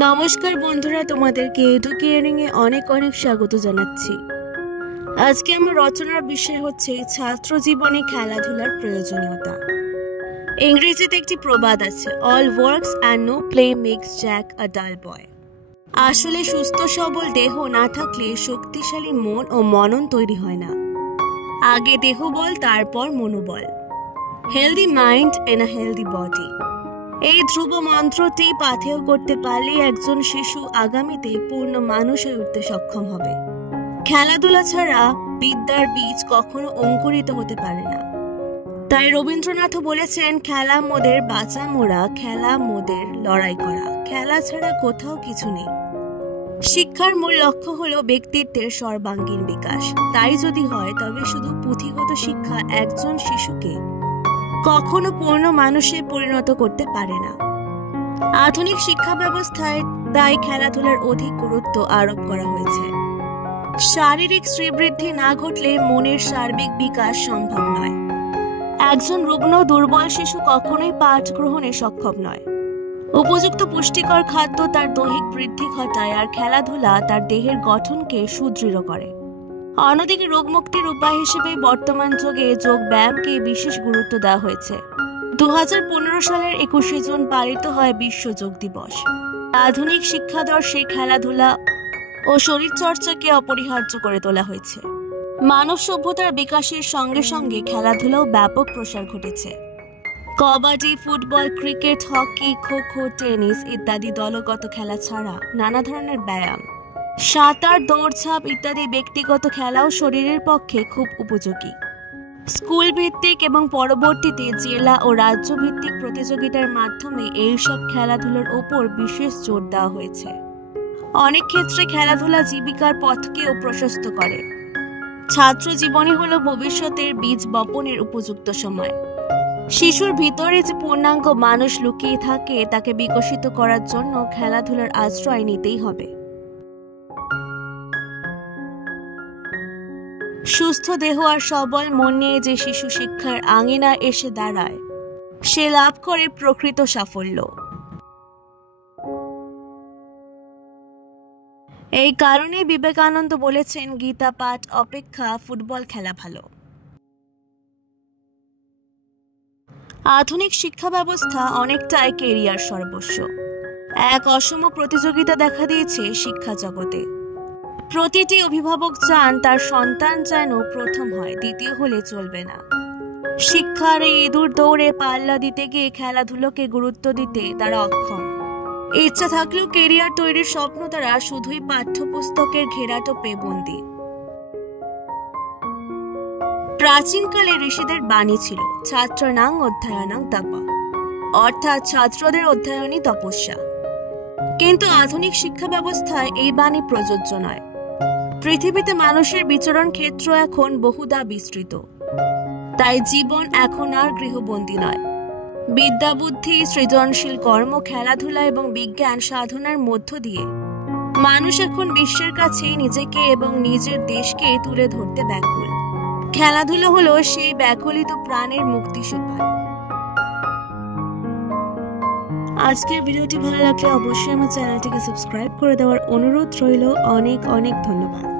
নমস্কার বন্ধুরা, তোমাদেরকে এডুকেয়ারিং এ অনেক অনেক স্বাগত জানাচ্ছি। আজকে আমার রচনার বিষয় হচ্ছে ছাত্র জীবনে খেলাধুলার প্রয়োজনীয়তা। ইংরেজিতে একটি প্রবাদ আছে, all works and no play makes Jack a dull boy. আসলে সুস্থ সবল দেহ না থাকলে শক্তিশালী মন ও মনন তৈরি হয় না। আগে দেহ বল, তারপর মনোবল। Healthy mind in a healthy body. এই ধ্রুব মন্ত্রটি পাথেয় করতে পারলে একজন শিশু আগামীতে পূর্ণ মানুষ হয়ে উঠতে সক্ষম হবে। খেলাধুলা ছাড়া বিদ্যার বীজ কখনো অঙ্কুরিত হতে পারে না। তাই রবীন্দ্রনাথও বলেছেন, খেলা মোদের বাঁচা মোরা, খেলা মোদের লড়াই করা, খেলা ছাড়া কোথাও কিছু নেই। শিক্ষার মূল লক্ষ্য হলো ব্যক্তিত্বের সর্বাঙ্গীন বিকাশ। তাই যদি হয় তবে শুধু পুঁথিগত শিক্ষা একজন শিশুকে কখনো পূর্ণ মানুষে পরিণত করতে পারে না। আধুনিক শিক্ষা ব্যবস্থায় তাই খেলাধুলার অধিক গুরুত্ব আরোপ করা হয়েছে। শারীরিক শ্রীবৃদ্ধি না ঘটলে মনের সার্বিক বিকাশ সম্ভব নয়। একজন রুগ্ন দুর্বল শিশু কখনোই পাঠ গ্রহণে সক্ষম নয়। উপযুক্ত পুষ্টিকর খাদ্য তার দৈহিক বৃদ্ধি ঘটায়, আর খেলাধুলা তার দেহের গঠনকে সুদৃঢ় করে। অন্যদিকে রোগমুক্তির উপায় হিসেবে বর্তমান যুগে যোগ ব্যায়ামকে বিশেষ গুরুত্ব দেওয়া হয়েছে। 2015 সালের 21শে জুন পালিত হয় বিশ্ব যোগ দিবস। আধুনিক শিক্ষাদর্শে খেলাধুলা ও শরীরচর্চাকে অপরিহার্য করে তোলা হয়েছে। মানব সভ্যতার বিকাশের সঙ্গে সঙ্গে খেলাধুলাও ব্যাপক প্রসার ঘটেছে। Kabaddi, football, cricket, hockey, kho kho, tennis ইত্যাদি দলগত খেলা ছাড়া নানা ধরনের ব্যায়াম, সাঁতার, দৌড়ঝাঁপ ইত্যাদি ব্যক্তিগত খেলাও শরীরের পক্ষে খুব উপযোগী। স্কুল ভিত্তিক এবং পরবর্তীতে জেলা ও রাজ্য ভিত্তিক প্রতিযোগিতার মাধ্যমে এইসব খেলাধুলার ওপর বিশেষ জোর দেওয়া হয়েছে। অনেক ক্ষেত্রে খেলাধুলা জীবিকার পথকেও প্রশস্ত করে। ছাত্র জীবনই হলো ভবিষ্যতের বীজ বপনের উপযুক্ত সময়। শিশুর ভিতরে যে পূর্ণাঙ্গ মানুষ লুকিয়ে থাকে তাকে বিকশিত করার জন্য খেলাধুলার আশ্রয় নিতেই হবে। সুস্থ দেহ আর সবল মন নিয়ে যে শিশু শিক্ষার আঙিনায় এসে দাঁড়ায়, সে লাভ করে প্রকৃত সাফল্য। এই কারণে বিবেকানন্দ বলেছেন, গীতা পাঠ অপেক্ষা ফুটবল খেলা ভালো। আধুনিক শিক্ষা ব্যবস্থা অনেকটাই কেরিয়ার সর্বস্ব। এক অসম প্রতিযোগিতা দেখা দিয়েছে শিক্ষা জগতে। প্রতিটি অভিভাবক চান তার সন্তান যেন প্রথম হয়, দ্বিতীয় হলে চলবে না। শিক্ষার এই ইঁদুর দৌড়ে পাল্লা দিতে গিয়ে খেলাধুলোকে গুরুত্ব দিতে তারা অক্ষম। ইচ্ছা থাকলেও কেরিয়ার তৈরির স্বপ্ন তারা শুধুই পাঠ্যপুস্তকের ঘেরাটোপে বন্দী। প্রাচীনকালে ঋষিদের বাণী ছিল, ছাত্রানাং অধ্যয়নাং তপঃ, অর্থাৎ ছাত্রদের অধ্যয়নই তপস্যা। কিন্তু আধুনিক শিক্ষা ব্যবস্থায় এই বাণী প্রযোজ্য নয়। পৃথিবীতে মানুষের বিচরণ ক্ষেত্র এখন বহুদা বিস্তৃত। তাই জীবন এখন আর গৃহবন্দী নয়। বিদ্যা, বুদ্ধি, সৃজনশীল কর্ম, খেলাধুলা এবং বিজ্ঞান সাধনার মধ্য দিয়ে মানুষ এখন বিশ্বের কাছে নিজেকে এবং নিজের দেশকে তুলে ধরতে ব্যাকুল। খেলাধুলা হলো সেই ব্যাকুলিত প্রাণের মুক্তি সোপান। আজকের ভিডিওটি ভালো লাগলে অবশ্যই আমার চ্যানেলটিকে সাবস্ক্রাইব করে দেওয়ার অনুরোধ রইল। অনেক অনেক ধন্যবাদ।